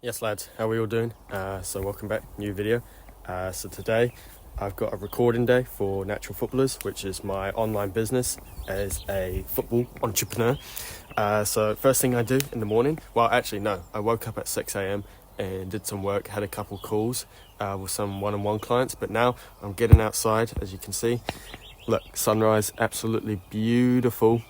Yes lads, how are we all doing? So welcome back, new video. So today I've got a recording day for Natural Footballers, which is my online business as a football entrepreneur. So first thing I do in the morning, well actually no, I woke up at 6 a.m. and did some work, had a couple calls with some one-on-one clients, but now I'm getting outside, as you can see. Look, sunrise, absolutely beautiful.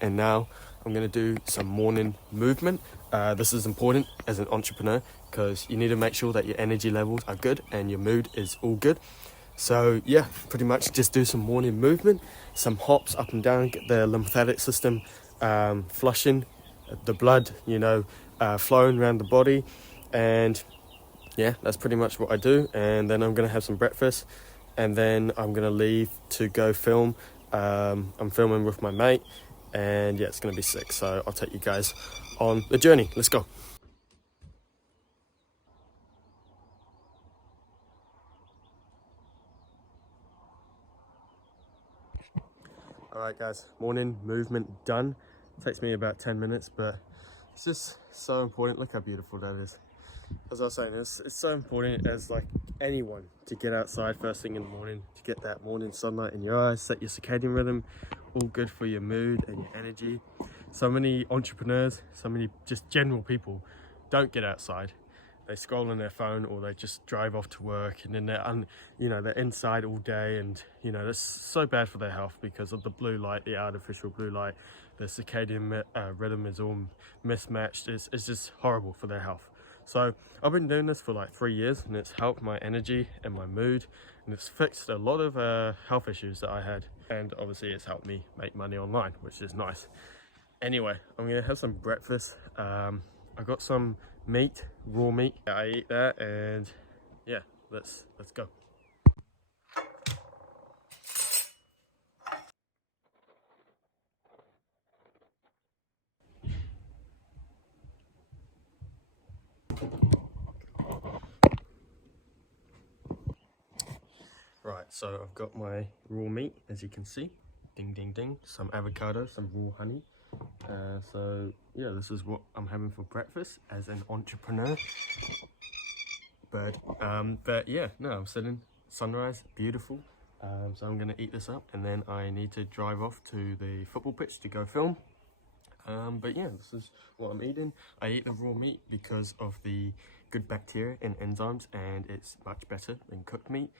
And now I'm going to do some morning movement. This is important as an entrepreneur because you need to make sure that your energy levels are good and your mood is all good. So yeah, pretty much just do some morning movement, some hops up and down, get the lymphatic system flushing, the blood, flowing around the body. And yeah, that's pretty much what I do. And then I'm going to have some breakfast and then I'm going to leave to go film. I'm filming with my mate. And yeah, it's going to be sick, so I'll take you guys on the journey. Let's go. All right guys, morning movement done. Takes me about 10 minutes, but it's just so important. Look how beautiful that is. As I was saying, it's so important as like anyone to get outside first thing in the morning, to get that morning sunlight in your eyes, set your circadian rhythm, all good for your mood and your energy. So many entrepreneurs, so many just general people don't get outside. They scroll on their phone or they just drive off to work, and then they're inside all day, and that's so bad for their health because of the blue light, the artificial blue light. The circadian rhythm is all mismatched. It's just horrible for their health. So I've been doing this for like 3 years and it's helped my energy and my mood, and it's fixed a lot of health issues that I had, and obviously it's helped me make money online, which is nice. Anyway, I'm gonna have some breakfast. I got some meat, raw meat. I eat that, and yeah, let's go. Right, so I've got my raw meat, as you can see. Ding, ding, ding. Some avocado, some raw honey. So yeah, this is what I'm having for breakfast as an entrepreneur. But yeah, no, I'm sitting, sunrise, beautiful. So I'm gonna eat this up, and then I need to drive off to the football pitch to go film. But yeah, this is what I'm eating. I eat the raw meat because of the good bacteria and enzymes, and it's much better than cooked meat.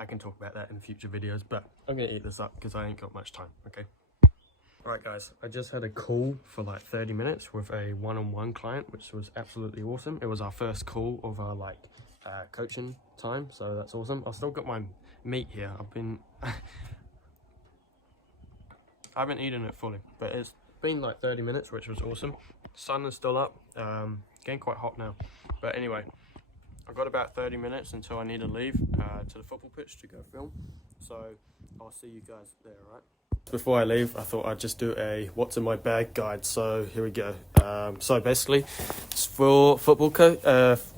I can talk about that in future videos, but I'm gonna eat this up because I ain't got much time, okay? Alright guys, I just had a call for like 30 minutes with a one-on-one client, which was absolutely awesome. It was our first call of our coaching time, so that's awesome. I've still got my meat here. I haven't eaten it fully, but it's been like 30 minutes, which was awesome. Sun is still up, getting quite hot now. But anyway, I've got about 30 minutes until I need to leave to the football pitch to go film. So I'll see you guys there, right? Before I leave, I thought I'd just do a what's in my bag guide. So here we go. So basically, it's for football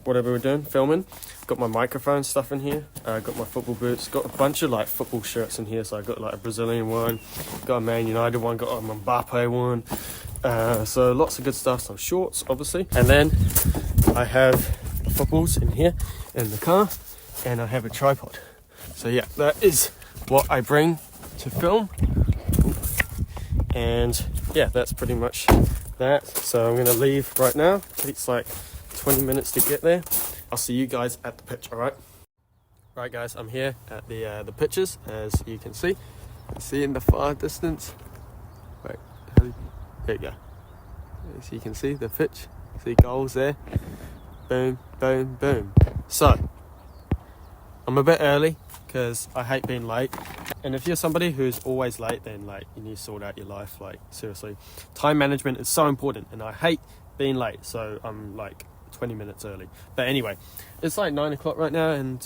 whatever we're doing, filming. Got my microphone stuff in here. Got my football boots. Got a bunch of like football shirts in here. So I got like a Brazilian one, got a Man United one, got a Mbappe one. So lots of good stuff. Some shorts, obviously, and then I have the footballs in here in the car, and I have a tripod. So yeah, that is what I bring to film. And yeah, that's pretty much that. So I'm gonna leave right now. It takes like 20 minutes to get there. I'll see you guys at the pitch, all right? Right guys, I'm here at the pitches, as you can see. See in the far distance. Wait, there you go. As you can see the pitch, see goals there. Boom, boom, boom. So, I'm a bit early because I hate being late. And if you're somebody who's always late, then like you need to sort out your life. Like seriously, time management is so important, and I hate being late. So I'm like 20 minutes early. But anyway, it's like 9 o'clock right now, and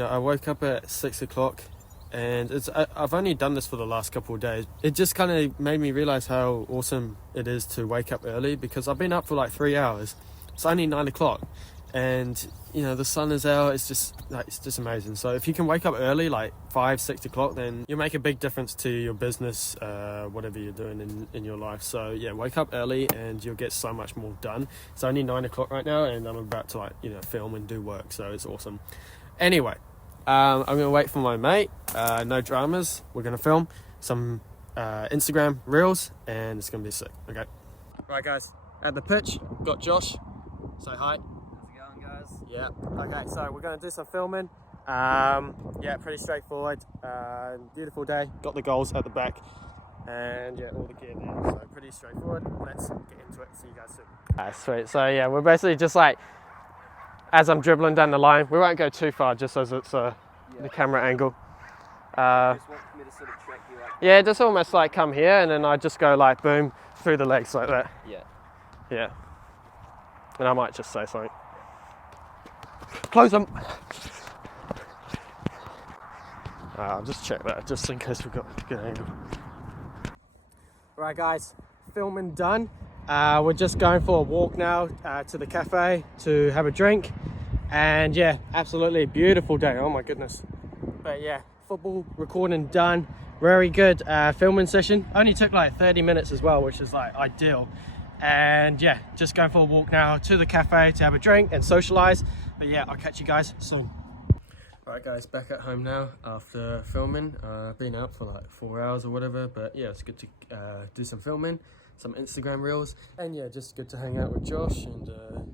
I woke up at 6 o'clock, and I've only done this for the last couple of days. It just kind of made me realize how awesome it is to wake up early, because I've been up for like 3 hours. It's only 9 o'clock, and you know the sun is out. It's just amazing. So if you can wake up early, like 5-6 o'clock, then you'll make a big difference to your business, whatever you're doing in your life. So yeah, wake up early and you'll get so much more done. It's only 9 o'clock right now, and I'm about to film and do work, so it's awesome. Anyway, I'm gonna wait for my mate. No dramas. We're gonna film some Instagram reels, and it's gonna be sick. Okay. Right, guys. At the pitch, got Josh. Say hi. How's it going, guys? Yeah. Okay. So we're gonna do some filming. Yeah, pretty straightforward. Beautiful day. Got the goals at the back, and yeah, all the gear there. So pretty straightforward. Let's get into it. See you guys soon. Sweet. So yeah, we're basically just like, as I'm dribbling down the line, we won't go too far, just as it's the camera angle. Just want me to sort of track you like. Yeah, just almost like come here, and then I just go like boom through the legs like that. Yeah. Yeah. And I might just say something. Close them. I'll just check that just in case we've got a good angle. Right, guys, filming done. We're just going for a walk now to the cafe to have a drink. And yeah, absolutely beautiful day. Oh my goodness. But yeah, football recording done. Very good filming session. Only took like 30 minutes as well, which is like ideal. And yeah, just going for a walk now to the cafe to have a drink and socialize. But yeah, I'll catch you guys soon. Alright guys, back at home now after filming. Been out for like 4 hours or whatever, but yeah, it's good to do some filming, some Instagram reels, and yeah, just good to hang out with Josh and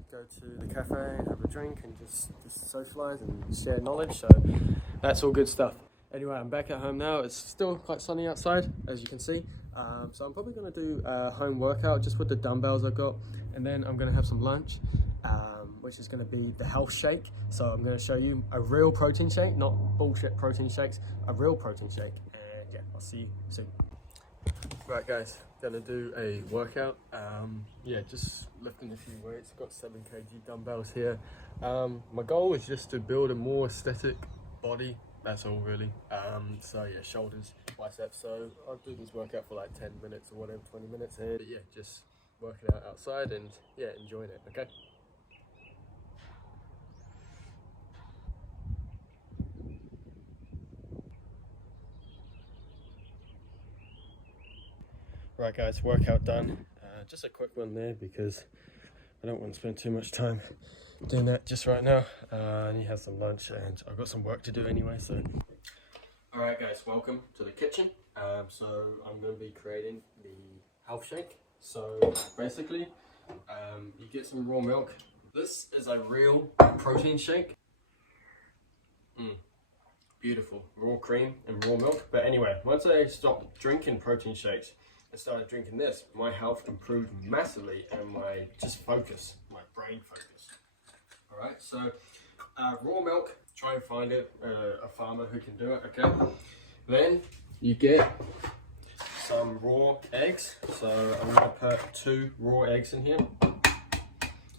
go to the cafe and have a drink and just socialize and share knowledge. So that's all good stuff. Anyway, I'm back at home now. It's still quite sunny outside, as you can see. So I'm probably going to do a home workout just with the dumbbells I've got, and then I'm going to have some lunch, which is going to be the health shake. So I'm going to show you a real protein shake, not bullshit protein shakes, a real protein shake. And yeah, I'll see you soon. Right guys, gonna do a workout. Yeah, just lifting a few weights. Got 7 kg dumbbells here. My goal is just to build a more aesthetic body. That's all really. So yeah, shoulders, biceps. So I'll do this workout for like 10 minutes or whatever, 20 minutes here. But yeah, just working out outside and yeah, enjoying it, okay? Right guys, workout done. Just a quick one there because I don't want to spend too much time doing that just right now. I need to have some lunch and I've got some work to do anyway, so. Alright guys, welcome to the kitchen. So I'm going to be creating the health shake. So basically, you get some raw milk. This is a real protein shake. Beautiful, raw cream and raw milk. But anyway, once I stopped drinking protein shakes and started drinking this, my health improved massively and my focus, my brain focus. All right, so raw milk, try and find it, a farmer who can do it, okay? Then you get some raw eggs. So I'm gonna put 2 raw eggs in here.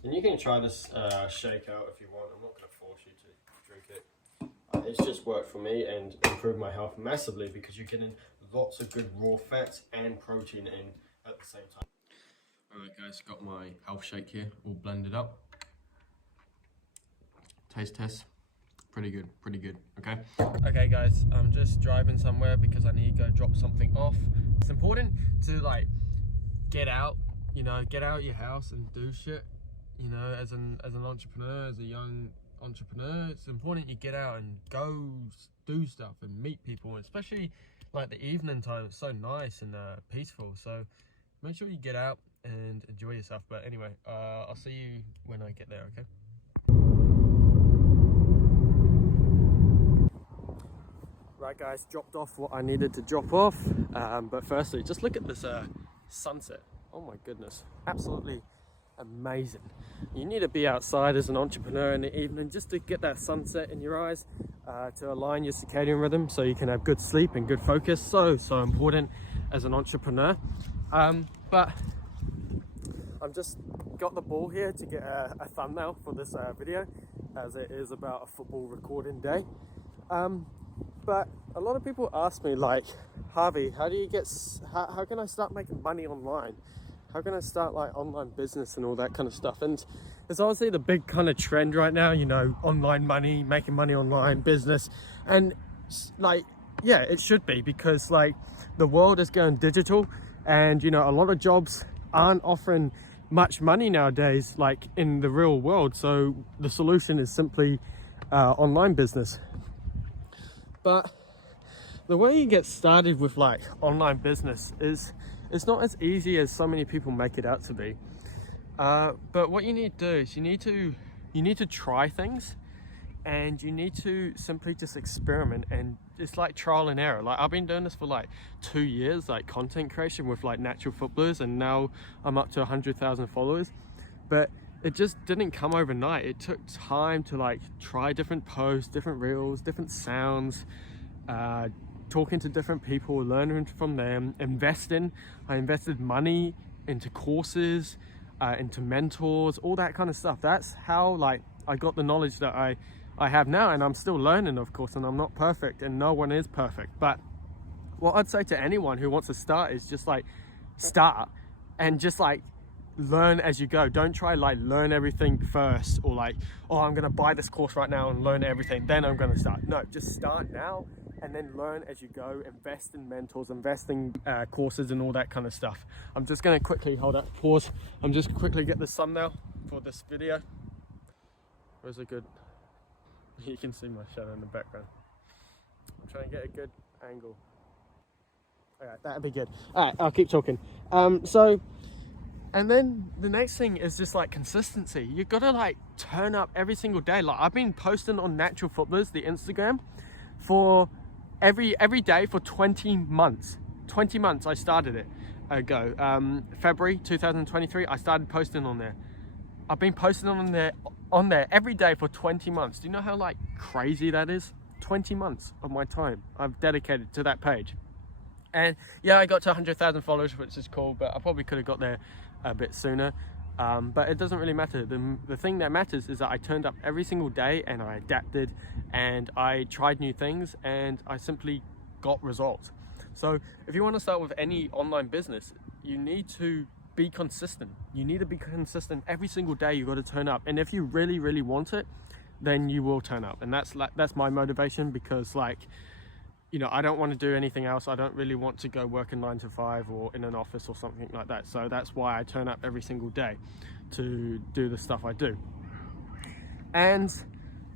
And you can try this shake out if you want. I'm not gonna force you to drink it. It's just worked for me and improved my health massively because you're getting lots of good raw fats and protein in at the same time. Alright guys, got my health shake here, all blended up. Taste test, pretty good, okay? Okay guys, I'm just driving somewhere because I need to go drop something off. It's important to like get out, get out of your house and do shit. As an entrepreneur, as a young entrepreneur, it's important you get out and go do stuff and meet people, especially like the evening time. It's so nice and peaceful, so make sure you get out and enjoy yourself. But anyway, I'll see you when I get there, okay? Right guys, dropped off what I needed to drop off, but firstly, just look at this sunset. Oh my goodness, absolutely amazing. You need to be outside as an entrepreneur in the evening just to get that sunset in your eyes, to align your circadian rhythm so you can have good sleep and good focus. So important as an entrepreneur. But I've just got the ball here to get a thumbnail for this video, as it is about a football recording day. But a lot of people ask me like, Harvey, how can I start making money online? can I start like online business and all that kind of stuff? And it's obviously the big kind of trend right now, you know, online money, making money online, business. And like, yeah, it should be, because like the world is going digital, and you know, a lot of jobs aren't offering much money nowadays, like in the real world. So the solution is simply online business. But the way you get started with like online business is, it's not as easy as so many people make it out to be. But what you need to do is you need to try things, and you need to simply just experiment, and it's like trial and error. Like I've been doing this for like 2 years, like content creation with like Natural Footballers, and now I'm up to 100,000 followers. But it just didn't come overnight. It took time to like try different posts, different reels, different sounds, talking to different people, learning from them, investing. I invested money into courses, into mentors, all that kind of stuff. That's how like I got the knowledge that I have now, and I'm still learning, of course, and I'm not perfect, and no one is perfect. But what I'd say to anyone who wants to start is just like start and just like learn as you go. Don't try like learn everything first, or like, oh, I'm gonna buy this course right now and learn everything, then I'm gonna start. No, just start now and then learn as you go. Invest in mentors, invest in courses and all that kind of stuff. I'm just gonna quickly hold up, pause. I'm just quickly get the thumbnail for this video. Where's a good, you can see my shadow in the background. I'm trying to get a good angle. Alright, that'd be good. Alright, I'll keep talking. And then the next thing is just like consistency. You gotta like turn up every single day. Like I've been posting on Natural Footballers, the Instagram, for every day for 20 months. 20 months I started it ago. February 2023, I started posting on there. I've been posting on there every day for 20 months. Do you know how like crazy that is? 20 months of my time I've dedicated to that page. And yeah, I got to 100,000 followers, which is cool, but I probably could have got there a bit sooner. But it doesn't really matter. The thing that matters is that I turned up every single day, and I adapted, and I tried new things, and I simply got results. So if you want to start with any online business, you need to be consistent. You need to be consistent every single day. You got to turn up, and if you really, really want it, then you will turn up. And that's my motivation, because like, you know, I don't want to do anything else. I don't really want to go work a 9 to 5 or in an office or something like that. So that's why I turn up every single day to do the stuff I do. And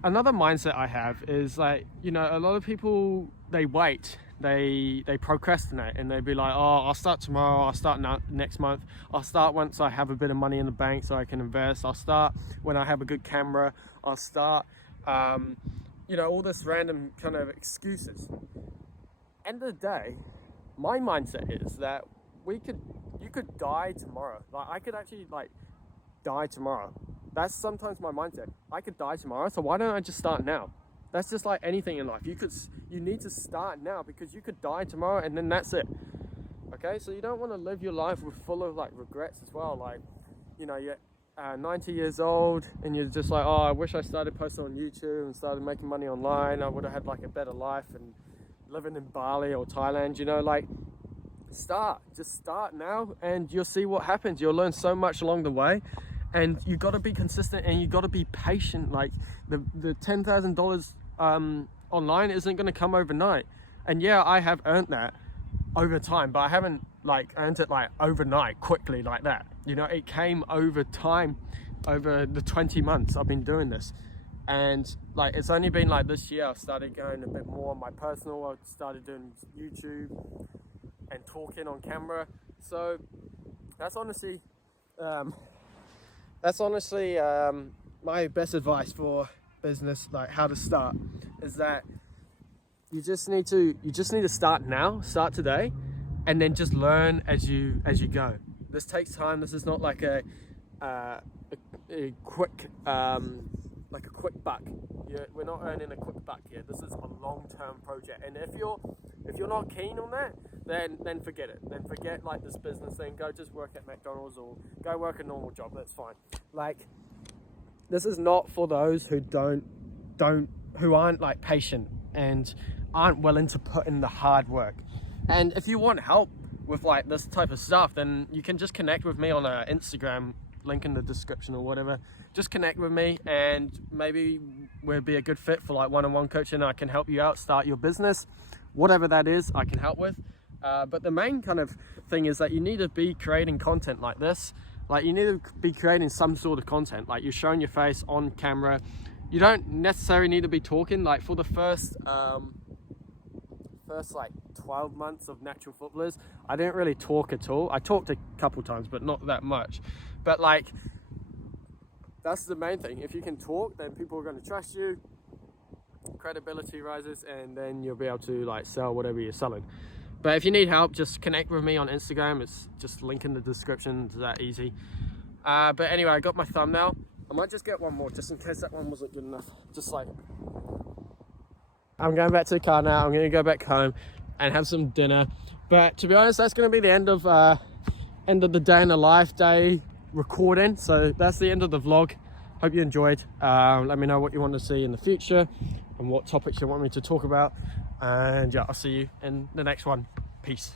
another mindset I have is like, you know, a lot of people, they wait, they procrastinate, and they be like, oh, I'll start tomorrow, I'll start next month, I'll start once I have a bit of money in the bank so I can invest, I'll start when I have a good camera, I'll start, you know, all this random kind of excuses. End of the day, my mindset is that you could die tomorrow. Like I could actually like die tomorrow. That's sometimes my mindset. I could die tomorrow, so why don't I just start now? That's just like anything in life. You need to start now, because you could die tomorrow and then that's it. Okay, so you don't want to live your life full of like regrets as well. Like, you know, you're 90 years old and you're just like, oh, I wish I started posting on YouTube and started making money online. I would have had like a better life and living in Bali or Thailand, you know, like just start now and you'll see what happens. You'll learn so much along the way, and you got to be consistent and you got to be patient. Like the $10,000 online isn't going to come overnight. And yeah, I have earned that over time, but I haven't like earned it like overnight quickly like that. You know, it came over time, over the 20 months I've been doing this. And like, it's only been like this year I've started going a bit more on my personal. I started doing YouTube and talking on camera. So that's honestly my best advice for business, like how to start, is that you just need to start now, start today, and then just learn as you go. This takes time. This is not like a quick buck. We're not earning a quick buck here. This is a long-term project, and if you're not keen on that, then forget it. Then forget like this business thing. Go just work at McDonald's or go work a normal job. That's fine. Like, this is not for those who aren't like patient and aren't willing to put in the hard work. And if you want help with like this type of stuff, then you can just connect with me on Instagram, link in the description or whatever. Just connect with me, and maybe we'll be a good fit for like one-on-one coaching. I can help you out, start your business, whatever that is, I can help with. But the main kind of thing is that you need to be creating content like this. Like, you need to be creating some sort of content, like you're showing your face on camera. You don't necessarily need to be talking. Like for the first like 12 months of Natural Footballers, I didn't really talk at all. I talked a couple times, but not that much. But like, that's the main thing. If you can talk, then people are going to trust you, credibility rises, and then you'll be able to like sell whatever you're selling. But if you need help, just connect with me on Instagram. It's just link in the description. It's that easy. But anyway, I got my thumbnail. I might just get one more just in case that one wasn't good enough. Just like, I'm going back to the car now. I'm going to go back home and have some dinner. But to be honest, that's going to be the end of the day in the life day recording. So that's the end of the vlog. Hope you enjoyed. Let me know what you want to see in the future and what topics you want me to talk about. And yeah, I'll see you in the next one. Peace.